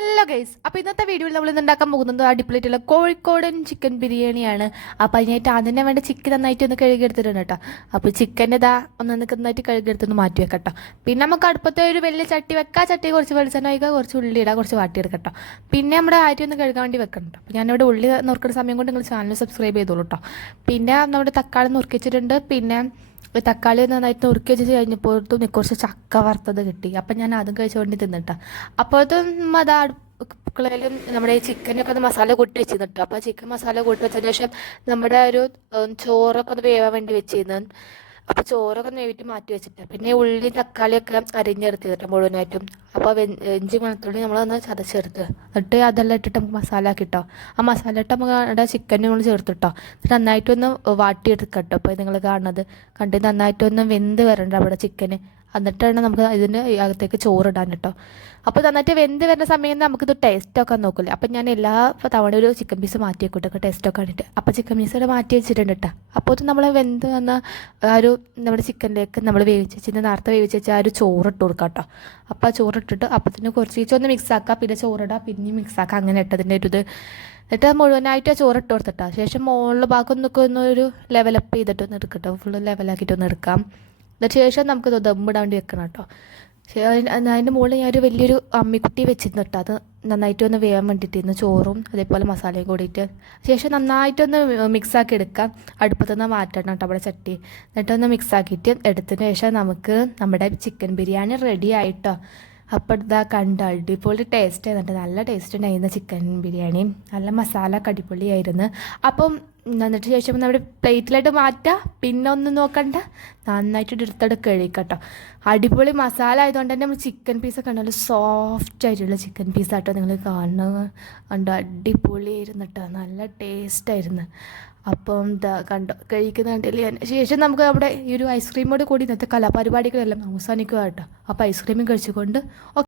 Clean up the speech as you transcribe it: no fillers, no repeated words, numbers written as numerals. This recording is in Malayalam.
ഹലോ ഗൈസ്, അപ്പോൾ ഇന്നത്തെ വീഡിയോയിൽ നമ്മൾ ഇന്ന് ഉണ്ടാക്കാൻ പോകുന്നത് അടിപൊളിയായിട്ടുള്ള കോഴിക്കോടൻ ചിക്കൻ ബിരിയാണിയാണ്. അപ്പോൾ അതിനായിട്ട് അതിനെ വേണ്ട ചിക്കൻ നന്നായിട്ട് ഒന്ന് കഴുകിയെടുത്തിട്ടുണ്ട് കേട്ടോ. അപ്പോൾ ചിക്കൻ്റെ ഇതാ ഒന്ന് നന്നായിട്ട് കഴുകിയെടുത്തൊന്ന് മാറ്റി വെക്കട്ടോ. പിന്നെ നമുക്ക് അടുപ്പത്തെ ഒരു വലിയ ചട്ടി വെക്കാം. ചട്ടി കുറച്ച് വെളിച്ചെണ്ണ ഒഴിക്കുക, കുറച്ച് ഉള്ളി ഇടുക, കുറച്ച് വാട്ടിയെടുക്കട്ടോ. പിന്നെ നമ്മുടെ അരി ഒന്ന് കഴുകാൻ വേണ്ടി വെക്കണം കേട്ടോ. അപ്പോൾ ഞാനിവിടെ ഉള്ളി നുറുക്കുന്ന സമയം കൊണ്ട് നിങ്ങൾ ചാനൽ സബ്സ്ക്രൈബ് ചെയ്തോളൂ കേട്ടോ. പിന്നെ നമ്മുടെ തക്കാളി നുറുക്കിച്ചിട്ടുണ്ട്. പിന്നെ തക്കാളി നന്നായിട്ട് നുറുക്കി വെച്ച് കഴിഞ്ഞപ്പോഴത്തും കുറച്ച് ചക്ക വറുത്തത് കിട്ടി. അപ്പം ഞാൻ അതും കഴിച്ചുകൊണ്ട് തിന്നിട്ടാ. അപ്പോഴത്തും അതാ അടുക്കളയിലും നമ്മുടെ ഈ ചിക്കനൊക്കെ ഒന്ന് മസാല കൂട്ടി വെച്ചിരുന്നിട്ടോ. അപ്പോൾ ചിക്കൻ മസാല കൂട്ടി വെച്ചതിന് ശേഷം നമ്മുടെ ഒരു ചോറൊക്കെ ഒന്ന് വേവാൻ വേണ്ടി വെച്ചിരുന്നു. അപ്പോൾ ചോറൊക്കെ വേവിട്ട് മാറ്റി വെച്ചിട്ട് പിന്നെ ഉള്ളി തക്കാളിയൊക്കെ അരിഞ്ഞെടുത്ത് കേട്ടോ മുഴുവനായിട്ടും. അപ്പോൾ ഇഞ്ചി വെളുത്തുള്ളി നമ്മളൊന്ന് ചതച്ചെടുത്ത് എന്നിട്ട് അതെല്ലാം ഇട്ടിട്ട് നമുക്ക് മസാല ആക്കിട്ടോ. ആ മസാല ഇട്ട് നമുക്ക് ചിക്കൻ നമ്മൾ ചേർത്തിട്ടോ. എന്നിട്ട് നന്നായിട്ടൊന്ന് വാട്ടിയെടുക്കട്ടോ. അപ്പോൾ നിങ്ങൾ കാണുന്നത് കണ്ട് നന്നായിട്ടൊന്ന് വെന്ത് വരണ്ട അവിടെ ചിക്കന്. എന്നിട്ടാണ് നമുക്ക് ഇതിന് അകത്തേക്ക് ചോറിടാൻ കേട്ടോ. അപ്പോൾ നന്നായിട്ട് വെന്ത് വരുന്ന സമയം നമുക്കിത് ടേസ്റ്റൊക്കെ നോക്കില്ല. അപ്പം ഞാൻ എല്ലാ തവണ ഒരു ചിക്കൻ പീസ് മാറ്റി വെക്കൂട്ടൊക്കെ ടേസ്റ്റൊക്കെ കണ്ടിട്ട്. അപ്പോൾ ചിക്കൻ പീസ് ഇവിടെ മാറ്റി വെച്ചിട്ടുണ്ട് കേട്ടോ. അപ്പോൾ ഇത് നമ്മൾ വെന്ത് വന്ന ആ ഒരു നമ്മുടെ ചിക്കനിലേക്ക് നമ്മൾ നേരത്തെ വേവിച്ച് വെച്ചാൽ ആ ഒരു ചോറിട്ട് കൊടുക്കാം കേട്ടോ. അപ്പോൾ ആ ചോറിട്ടിട്ട് അപ്പത്തിന് കുറച്ച് ഒന്ന് മിക്സ് ആക്കുക, പിന്നെ ചോറിടുക, പിന്നെയും മിക്സ് ആക്കുക, അങ്ങനെ ഇട്ടതിൻ്റെ ഒരു ഇത് എന്നിട്ട് മുഴുവനായിട്ട് ആ ചോറിട്ട് കൊടുത്തിട്ടാ. ശേഷം മുകളിൽ ഭാഗം ഒക്കെ ഒരു ലെവലപ്പ് ചെയ്തിട്ട് ഒന്ന് എടുക്കട്ടോ. ഫുള്ള് ലെവലാക്കിയിട്ട് ഒന്ന് എടുക്കാം. എന്നിട്ട് ശേഷം നമുക്ക് ദമ്മിടാൻ വേണ്ടി വെക്കണം കേട്ടോ. അതിൻ്റെ മുകളിൽ ഞാനൊരു വലിയൊരു അമ്മിക്കുട്ടി വെച്ചിരുന്നു കേട്ടോ. അത് നന്നായിട്ട് ഒന്ന് വേവാൻ വേണ്ടിയിട്ടിരുന്നു, ചോറും അതേപോലെ മസാലയും കൂടിയിട്ട്. ശേഷം നന്നായിട്ടൊന്ന് മിക്സാക്കി എടുക്കാം. അടുപ്പത്തുനിന്ന് മാറ്റണം കേട്ടോ അവിടെ ചട്ടി. എന്നിട്ടൊന്ന് മിക്സാക്കിയിട്ട് എടുത്തതിന് ശേഷം നമുക്ക് നമ്മുടെ ചിക്കൻ ബിരിയാണി റെഡി ആയിട്ടോ. അപ്പോൾ ഇതാ കണ്ട അടിപൊളി ടേസ്റ്റ് ആയിരുന്നു. നല്ല ടേസ്റ്റ് ഉണ്ടായിരുന്നു ചിക്കൻ ബിരിയാണി. നല്ല മസാല ഒക്കെ അടിപൊളിയായിരുന്നു. അപ്പം എന്നിട്ട് ശേഷം നമ്മുടെ പ്ലേറ്റിലായിട്ട് മാറ്റുക. പിന്നെ ഒന്നും നോക്കണ്ട, നന്നായിട്ട് എടുത്തെടുത്ത് കഴിക്കട്ടോ. അടിപൊളി മസാല ആയതുകൊണ്ട് തന്നെ നമ്മൾ ചിക്കൻ പീസൊക്കെ ഉണ്ടല്ലോ, സോഫ്റ്റ് ആയിട്ടുള്ള ചിക്കൻ പീസാട്ടോ നിങ്ങൾ കാണുന്നത് കണ്ടോ. അടിപൊളിയായിരുന്നു കേട്ടോ, നല്ല ടേസ്റ്റായിരുന്നു. അപ്പം എന്താ കണ്ടോ കഴിക്കുന്ന കണ്ടില്ലേ. ശേഷം നമുക്ക് നമ്മുടെ ഈ ഒരു ഐസ്ക്രീമോട് കൂടി ഇന്നത്തെ കലാപരിപാടികളെല്ലാം അവസാനിക്കുക കേട്ടോ. അപ്പോൾ ഐസ്ക്രീമും കഴിച്ചുകൊണ്ട്